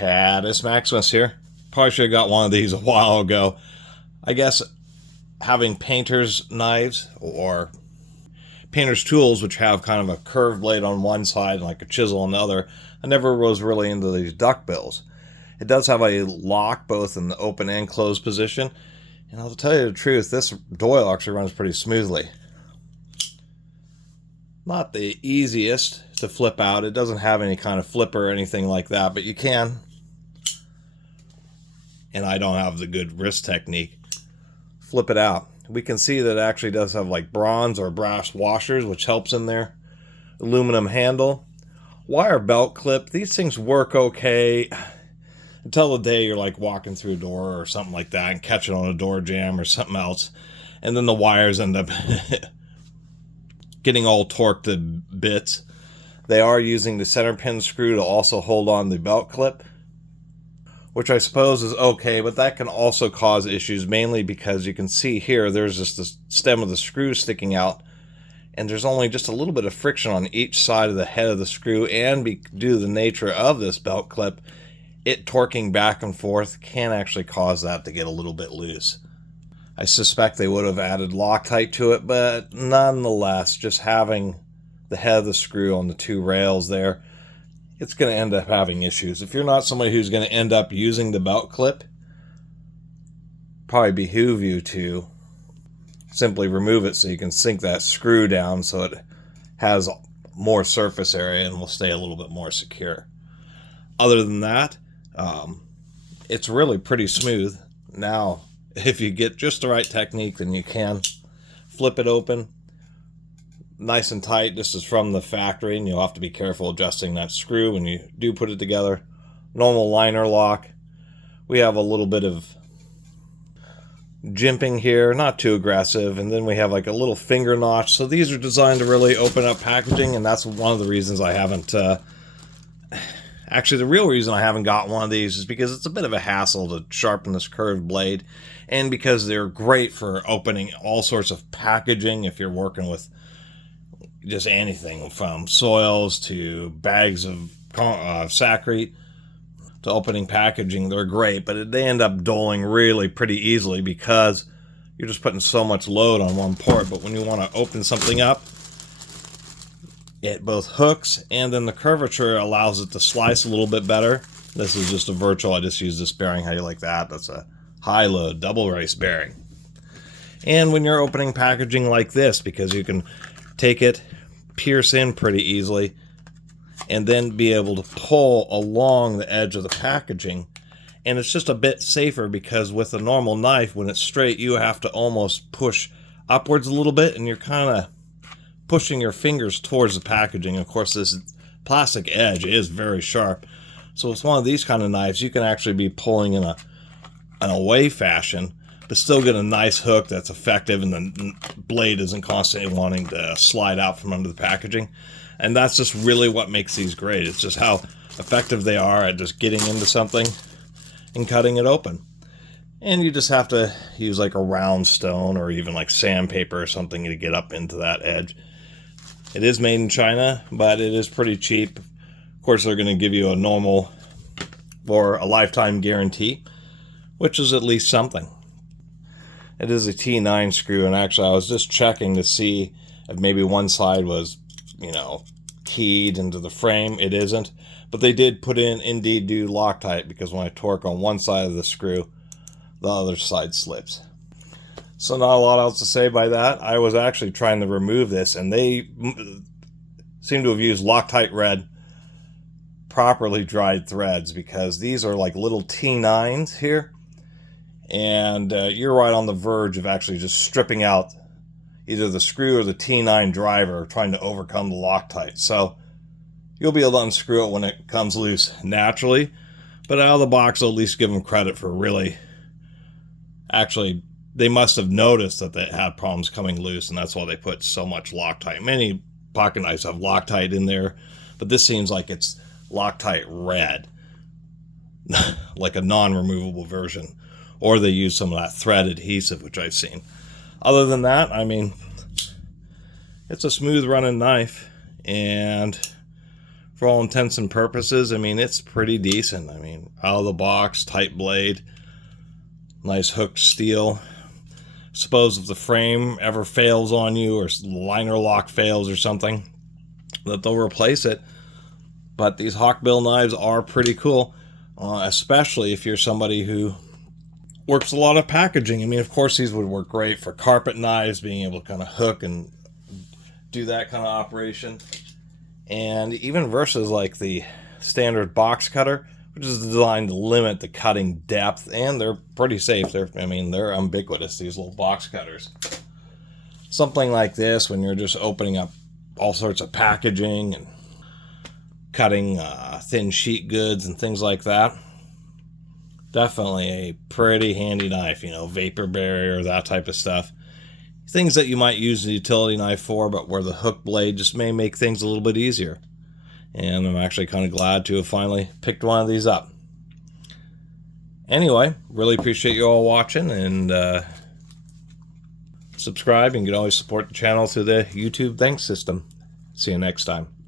Catus, Maximus here. Probably should have got one of these a while ago. I guess having painter's knives or painter's tools, which have kind of a curved blade on one side and like a chisel on the other, I never was really into these duck bills. It does have a lock both in the open and closed position. And I'll tell you the truth, this Doyle actually runs pretty smoothly. Not the easiest to flip out. It doesn't have any kind of flipper or anything like that, but you can. And I don't have the good wrist technique. Flip it out. We can see that it actually does have like bronze or brass washers, which helps in there. Aluminum handle. Wire belt clip. These things work okay until the day you're like walking through a door or something like that and catching on a door jamb or something else. And then the wires end up getting all torqued to bits. They are using the center pin screw to also hold on the belt clip, which I suppose is okay, but that can also cause issues, mainly because you can see here there's just the stem of the screw sticking out, and there's only just a little bit of friction on each side of the head of the screw, and due to the nature of this belt clip, it torquing back and forth can actually cause that to get a little bit loose. I suspect they would have added Loctite to it, but nonetheless, just having the head of the screw on the two rails there, it's going to end up having issues. If you're not somebody who's going to end up using the belt clip, probably behoove you to simply remove it so you can sink that screw down so it has more surface area and will stay a little bit more secure. Other than that, it's really pretty smooth. Now, if you get just the right technique, then you can flip it open nice and tight. This is from the factory, and you'll have to be careful adjusting that screw when you do put it together. Normal liner lock. We have a little bit of jimping here, not too aggressive, and then we have like a little finger notch. So these are designed to really open up packaging, and that's one of the reasons I haven't actually, the real reason I haven't got one of these is because it's a bit of a hassle to sharpen this curved blade, and because they're great for opening all sorts of packaging if you're working with just anything from soils to bags of sacrete to opening packaging. They're great, but they end up doling really pretty easily because you're just putting so much load on one port. But when you want to open something up, it both hooks, and then the curvature allows it to slice a little bit better. This is just a virtual. I just use this bearing. How do you like that? That's a high load double race bearing. And when you're opening packaging like this, because you can take it, pierce in pretty easily, and then be able to pull along the edge of the packaging. And it's just a bit safer because with a normal knife, when it's straight, you have to almost push upwards a little bit, and you're kind of pushing your fingers towards the packaging. Of course, this plastic edge is very sharp. So with one of these kind of knives, you can actually be pulling in an away fashion, but still get a nice hook that's effective, and the blade isn't constantly wanting to slide out from under the packaging. And that's just really what makes these great. It's just how effective they are at just getting into something and cutting it open. And you just have to use like a round stone or even like sandpaper or something to get up into that edge. It is made in China, but it is pretty cheap. Of course, they're going to give you a normal or a lifetime guarantee, which is at least something. It is a T9 screw, and actually I was just checking to see if maybe one side was, keyed into the frame. It isn't, but they did put in, indeed do Loctite, because when I torque on one side of the screw, the other side slips. So not a lot else to say by that. I was actually trying to remove this, and they seem to have used Loctite Red properly dried threads, because these are like little T9s here, and you're right on the verge of actually just stripping out either the screw or the T9 driver, trying to overcome the Loctite. So you'll be able to unscrew it when it comes loose naturally, but out of the box, I'll at least give them credit for really actually, they must have noticed that they had problems coming loose, and that's why they put so much Loctite. Many pocket knives have Loctite in there, but this seems like it's Loctite Red, like a non-removable version. Or they use some of that thread adhesive, which I've seen. Other than that, I mean, it's a smooth running knife, and for all intents and purposes, I mean, it's pretty decent. I mean, out of the box, tight blade, nice hooked steel. Suppose if the frame ever fails on you or liner lock fails or something, that they'll replace it. But these Hawkbill knives are pretty cool, especially if you're somebody who works a lot of packaging. I mean, of course, these would work great for carpet knives, being able to kind of hook and do that kind of operation. And even versus like the standard box cutter, which is designed to limit the cutting depth, and they're pretty safe. They're ubiquitous, these little box cutters. Something like this, when you're just opening up all sorts of packaging and cutting thin sheet goods and things like that, definitely a pretty handy knife. You know, vapor barrier, that type of stuff. Things that you might use a utility knife for, but where the hook blade just may make things a little bit easier. And I'm actually kind of glad to have finally picked one of these up. Anyway, really appreciate you all watching, and subscribe, and you can always support the channel through the YouTube thanks system. See you next time.